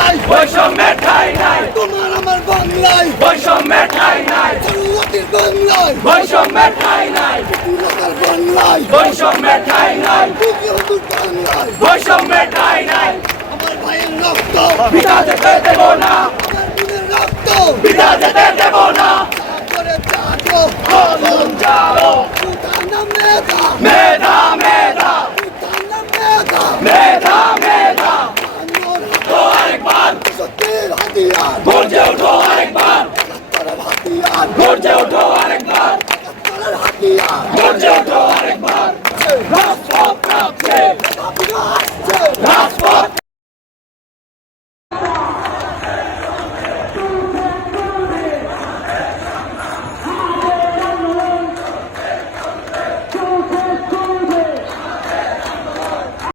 বাংলায় বৈষম্যের ঠাঁই নাই, তোমার আমার বাংলায় বৈষম্যের ঠাঁই নাই, জনজাতির বাংলায় বৈষম্যের ঠাঁই নাই, পুরাতার বাংলায় বৈষম্যের ঠাঁই নাই, বুদ্ধিমতুর বাংলায় বৈষম্যের ঠাঁই নাই। আমার ভাইয়ের রক্ত বিনা যেতে দেব না, আমার বোনের রক্ত বিনা যেতে দেব না। করে জাগো বলুন যাও, উঠানা মেধা মেধা মেধা, উঠানা মেধা মেধা মেধা। আমার তো আরেকবার সত্যের হাতিয়ার গর্জে ওঠো আরেকবার, করার হাতিয়ার গর্জে ওঠো আরেকবার, করার হাতিয়ার গর্জে ওঠো আরেকবার। রাজপথ কাঁপছে, ভাবনা আসছে রাজপথ